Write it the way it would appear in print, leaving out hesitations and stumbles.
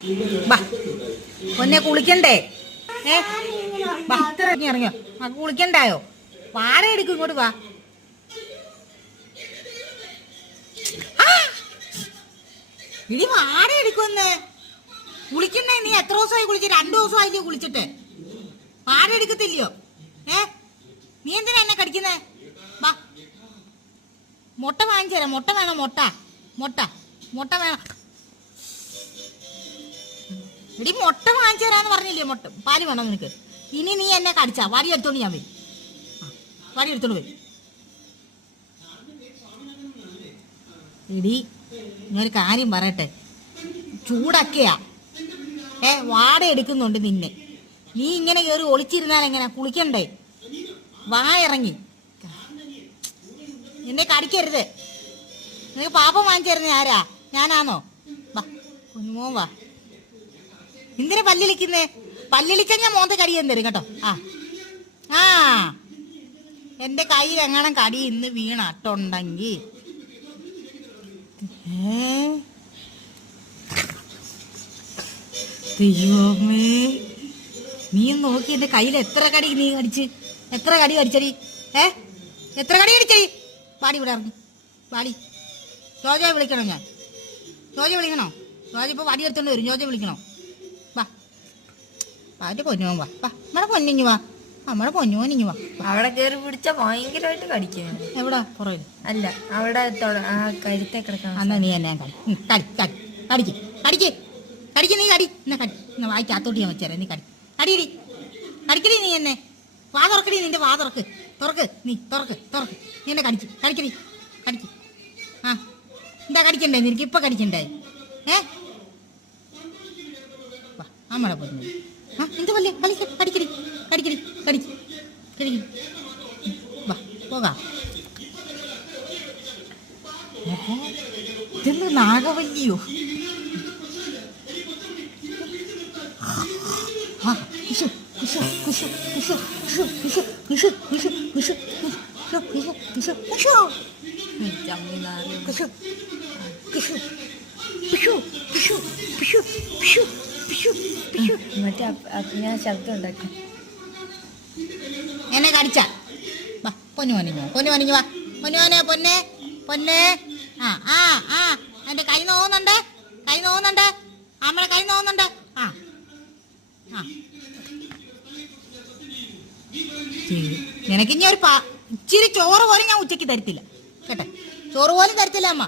ബാ പൊന്നെ കുളിക്കണ്ടേ? ഇറങ്ങിയോ? ആ കുളിക്കണ്ടായോ? വാട എടുക്കും, ഇങ്ങോട്ട് വാ. ഇനി വാട എടുക്കുമെന്ന് കുളിക്കണ്ടേ? നീ എത്ര ദിവസമായി കുളിച്ച്? 2 ദിവസമായില്ലേ കുളിച്ചിട്ട്? വാട എടുക്കത്തില്ലയോ? നീ എന്തിനാ എന്നെ കടിക്കുന്നേ? വാ, മുട്ട വാങ്ങിച്ചു തരാം. മുട്ട വേണം? മുട്ട വേണം. ഇടി, മുട്ട വാങ്ങിച്ചു തരാന്ന് പറഞ്ഞില്ലേ? മുട്ട പാല് വേണം നിനക്ക്. ഇനി നീ എന്നെ കടിച്ചാ വടി എടുത്തോണ്ട് ഞാൻ വരും. വടി എടുത്തോണ്ട് വരും. ഇടി, ഞാനൊരു കാര്യം പറയട്ടെ. ചൂടൊക്കെയാ. വാട എടുക്കുന്നുണ്ട് നിന്നെ. നീ ഇങ്ങനെ കയറി ഒളിച്ചിരുന്നാൽ എങ്ങനെ? കുളിക്കണ്ടേ? വാ, ഇറങ്ങി. എന്നെ കടിക്കരുത്. നിനക്ക് പാപ്പം വാങ്ങിച്ചു തരുന്ന ആരാ? ഞാനാണോ? വാ കുഞ്ഞുമോ, വാ. എന്തിനാ പല്ലിളിക്കുന്നേ? പല്ലിളിക്കാൻ ഞാൻ മോന്ത കടിയാൻ തരും കേട്ടോ. ആ എന്റെ കയ്യിൽ എങ്ങനെ കടി ഇന്ന് വീണട്ടുണ്ടെങ്കിൽ ദൈവമേ, നീ നോക്കി എന്റെ കയ്യിൽ എത്ര കടി നീ കടിച്ച്? എത്ര കടി കടിച്ചടി? എത്ര കടി കടിച്ചടി? പാടി ഇവിടെ ഇറങ്ങി. പാടി. ജോജയെ വിളിക്കണോ? ഞാൻ ജോജ വിളിക്കണോ? ജോജ ഇപ്പൊ വടി എടുത്തോണ്ട് വരും. ജോജ വിളിക്കണോ? വാ, പാട്ട് പൊന്നോ. വാ വാ, നമ്മുടെ പൊന്നിഞ്ഞു വാ. നമ്മുടെ പൊന്നോനിഞ്ഞു വാ. അവിടെ കയറി പിടിച്ച ഭയങ്കരമായിട്ട് കടിക്കാൻ. എവിടാ? പുറകിൽ അല്ല, അവിടെ ആ കരുത്തെ കിടക്കണം. എന്നാ നീ എന്നെ കടിക്ക്. നീ കടി. എന്നാ കടി. എന്നാ വായിക്കാത്തോട്ട് ഞാൻ വെച്ചേരാ. നീ കടിയടി. കടിക്കടി നീ എന്നെ. വാ തുറക്കടി. നിന്റെ വാ തുറക്ക്. നീ തുറക്ക്. നീ എന്നെ കടിക്കടി. ആ, എന്താ കടിക്കണ്ടേ? നിനക്ക് ഇപ്പൊ കടിക്കണ്ടേ? വാ, നമ്മളെ പൊന്നു. എന്ത് പല്ലേ? കടിക്കടി. വാ, പോകാം. ഇതെന്ത് നാഗവല്ലിയോ? മറ്റേ ഞാൻ ശബ്ദം ഉണ്ടാക്കും. എന്നെ കടിച്ച പൊന്നു വനിഞ്ഞു വാ. പൊന്നെ. ആ എന്റെ കൈ നോവുന്നുണ്ട്. നമ്മളെ കൈ നോവുന്നുണ്ട്. നിനക്കിഞ്ഞ ഒരു ഇച്ചിരി ചോറ് പോലും ഞാൻ ഉച്ചക്ക് തരത്തില്ല കേട്ടെ. ചോറ് പോലും തരത്തില്ല അമ്മ.